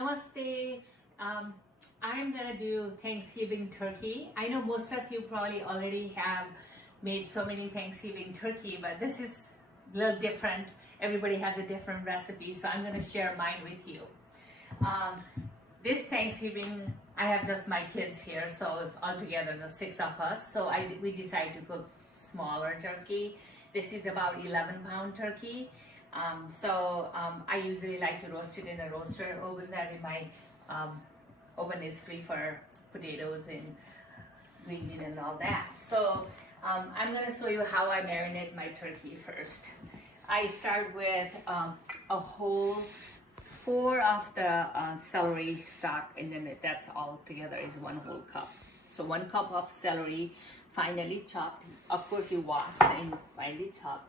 Namaste. Um, I'm gonna do Thanksgiving turkey. I know most of you probably already have made so many Thanksgiving turkey, but this is a little different. Everybody has a different recipe, so I'm gonna share mine with you. Um, this Thanksgiving, I have just my kids here, so it's altogether the six of us. So we decided to cook smaller turkey. This is about 11-pound turkey. I usually like to roast it in a roaster oven. That in my um, oven is free for potatoes and green bean and all that. I'm going to show you how I marinate my turkey first. I start with a whole four of the celery stock, and then that's all together is one whole cup. So 1 cup of celery, finely chopped. Of course, you wash and finely chopped.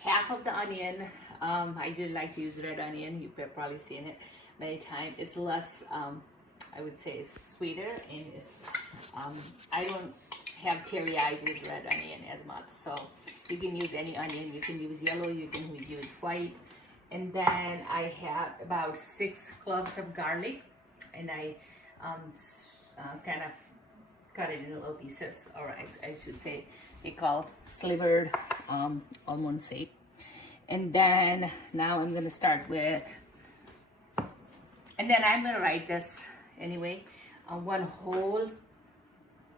Half of the onion. I usually like to use red onion. You've probably seen it many times. It's less, I would say, it's sweeter, and I don't have terry eyes with red onion as much. So you can use any onion. You can use yellow. You can use white. And then I have about 6 cloves of garlic, and I kind of cut it in little pieces, or I should say, they call slivered almond shape. And then now I'm gonna start with, and then I'm gonna write this anyway, 1 whole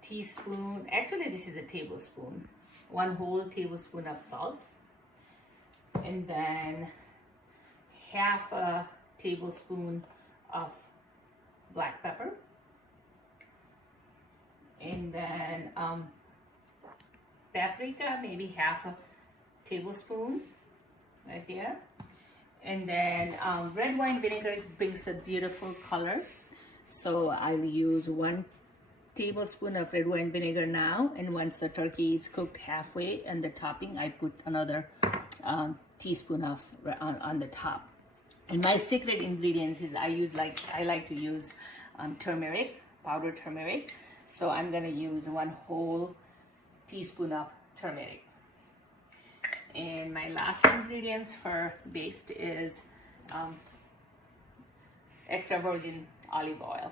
teaspoon, actually this is a tablespoon, 1 whole tablespoon of salt, and then half a tablespoon of black pepper, and then paprika, maybe half a tablespoon right there. And then red wine vinegar brings a beautiful color, so I'll use 1 tablespoon of red wine vinegar now, and once the turkey is cooked halfway and the topping, I put another teaspoon of on the top. And my secret ingredients is I like to use turmeric, powdered turmeric. So I'm gonna use 1 whole teaspoon of turmeric. And my last ingredients for baste is extra virgin olive oil.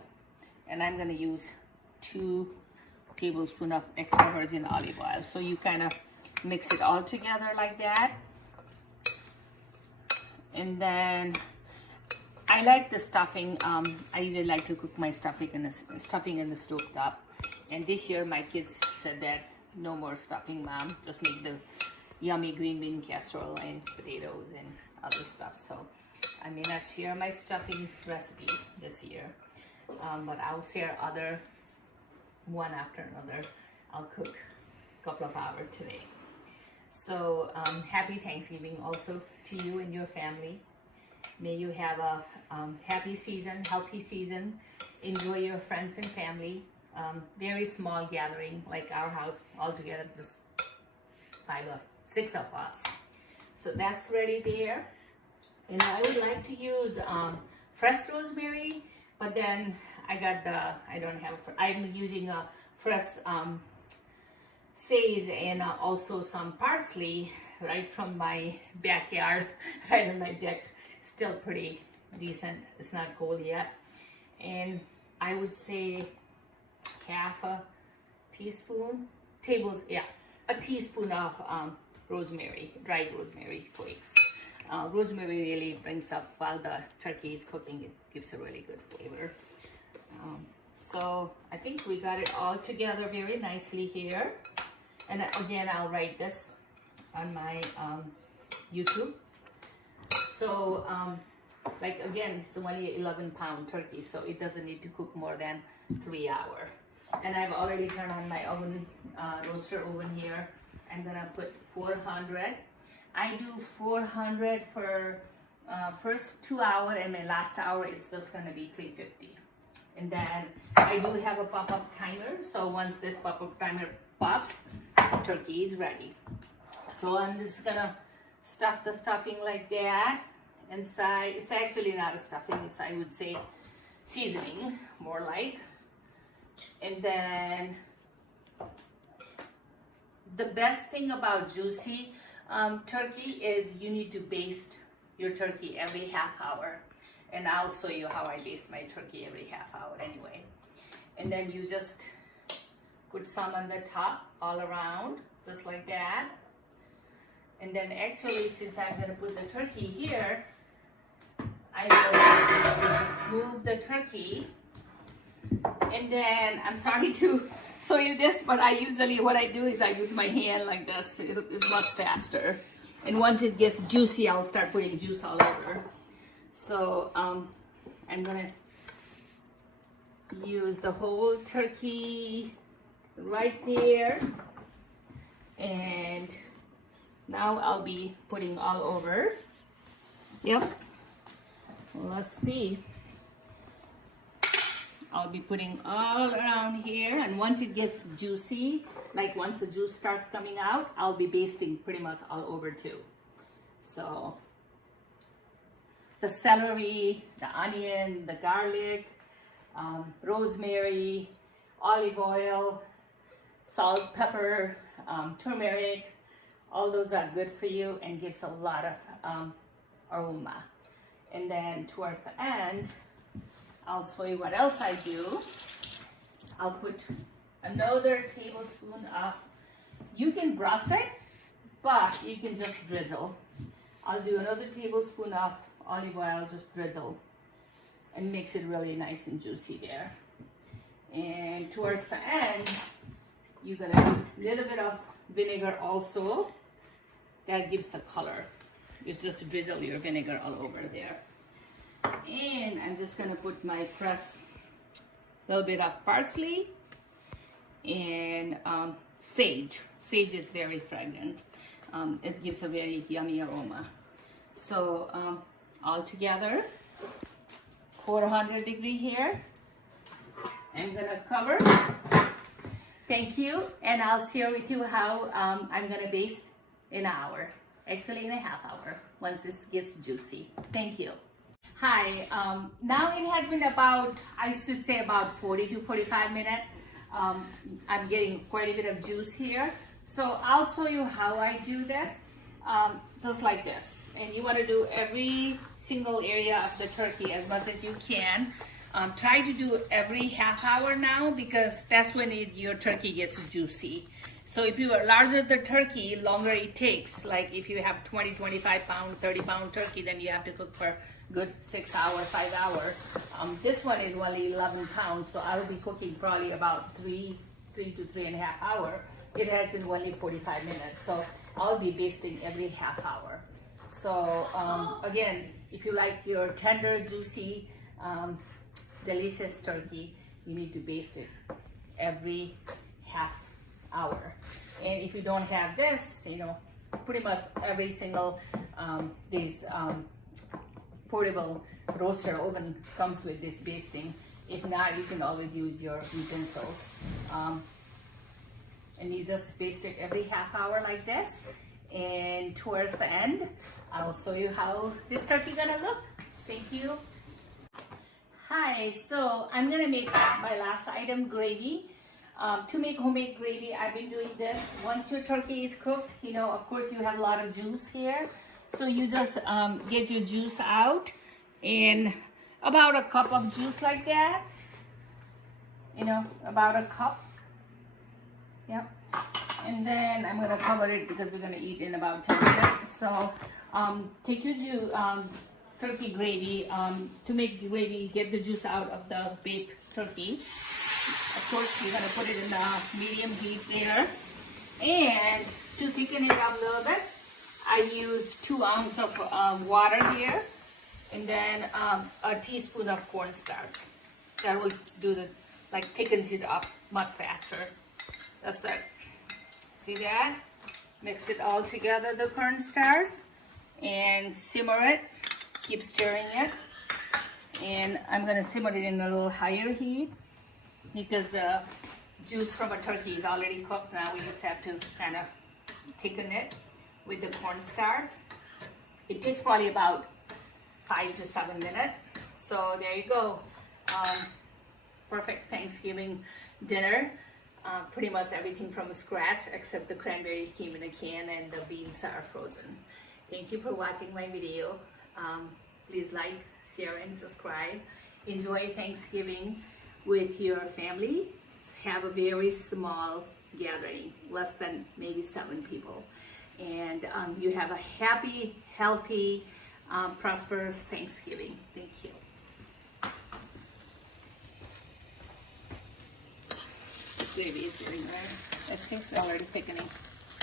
And I'm gonna use 2 tablespoons of extra virgin olive oil. So you kind of mix it all together like that. And then I like the stuffing. I usually like to cook my stuffing in the stove top. And this year my kids said that no more stuffing, Mom. Just make the yummy green bean casserole and potatoes and other stuff. So I may not share my stuffing recipe this year, but I'll share other one after another. I'll cook a couple of hours today. So happy Thanksgiving also to you and your family. May you have a happy season, healthy season. Enjoy your friends and family. Very small gathering, like our house altogether, just 6 of us. So that's ready there. And I would like to use fresh rosemary, but then I'm using a fresh sage and also some parsley right from my backyard, right on my deck. Still pretty decent. It's not cold yet. And I would say half a teaspoon, a teaspoon of rosemary, dried rosemary flakes. Rosemary really brings up, while the turkey is cooking, it gives a really good flavor. So I think we got it all together very nicely here. And again, I'll write this on my YouTube. So like again, it's only 11-pound turkey, so it doesn't need to cook more than 3 hours. And I've already turned on my oven, roaster oven here. I'm gonna put 400. I do 400 for first 2 hours, and my last hour is just gonna be 350. And then I do have a pop-up timer, so once this pop-up timer pops, turkey is ready. So I'm just gonna stuff the stuffing like that inside. It's actually not a stuffing, it's, I would say, seasoning, more like. And then the best thing about juicy turkey is you need to baste your turkey every half hour. and I'll show you how I baste my turkey every half hour anyway. And then you just put some on the top all around, just like that. And then actually, since I'm gonna put the turkey here, I will move the turkey. And then, I'm sorry to show you this, but I usually, what I do is I use my hand like this. It's much faster. And once it gets juicy, I'll start putting juice all over. So, I'm gonna use the whole turkey right there. And now I'll be putting all over. Yep. Well, let's see. I'll be putting all around here, and once it gets juicy, like once the juice starts coming out, I'll be basting pretty much all over too. So the celery, the onion, the garlic, rosemary, olive oil, salt, pepper, turmeric, all those are good for you and gives a lot of aroma. And then towards the end, I'll show you what else I do. I'll put another tablespoon of, you can brush it, but you can just drizzle. I'll do another tablespoon of olive oil, just drizzle, and makes it really nice and juicy there. And towards the end, you're gonna do a little bit of vinegar also. That gives the color. You just drizzle your vinegar all over there. And I'm just gonna put my fresh little bit of parsley and sage. Sage is very fragrant. It gives a very yummy aroma. So all together, 400-degree here. I'm gonna cover. Thank you, and I'll share with you how I'm gonna baste in an hour. Actually in a half hour, once this gets juicy. Thank you. Hi, now it has been about, I should say about 40 to 45 minutes. I'm getting quite a bit of juice here. So I'll show you how I do this, just like this. And you wanna do every single area of the turkey as much as you can. Try to do every half hour now, because that's when your turkey gets juicy. So if you are larger the turkey, longer it takes. Like if you have 20, 25 pound, 30 pound turkey, then you have to cook for good 6 hours, 5 hours. This one is only 11 pounds, so I will be cooking probably about 3 to 3.5 hours. It has been only 45 minutes, so I'll be basting every half hour. So again, if you like your tender, juicy, delicious turkey, you need to baste it every half hour. And if you don't have this, you know, pretty much every single these portable roaster oven comes with this basting. If not, you can always use your utensils. And you just baste it every half hour like this. And towards the end, I'll show you how this turkey gonna look. Thank you. Hi, so I'm gonna make my last item, gravy. To make homemade gravy, I've been doing this. Once your turkey is cooked, you know, of course you have a lot of juice here. So you just get your juice out in about a cup of juice like that. You know, about a cup. Yep. And then I'm gonna cover it because we're gonna eat in about 10 minutes. So take your turkey gravy. To make the gravy, get the juice out of the baked turkey. Of course, you're gonna put it in the medium heat there. And to thicken it up a little bit, I use 2 ounces of water here, and then a teaspoon of cornstarch. That will do the, like, thickens it up much faster. That's it. See that? Mix it all together, the cornstarch, and simmer it. Keep stirring it. And I'm gonna simmer it in a little higher heat, because the juice from a turkey is already cooked. Now we just have to kind of thicken it with the cornstarch. It takes probably about 5 to 7 minutes. So there you go. Perfect Thanksgiving dinner. Pretty much everything from scratch except the cranberry came in a can and the beans are frozen. Thank you for watching my video. Please like, share, and subscribe. Enjoy Thanksgiving with your family. Have a very small gathering, less than maybe 7 people. And you have a happy, healthy, prosperous Thanksgiving. Thank you. This gravy is getting there. It's already thickening.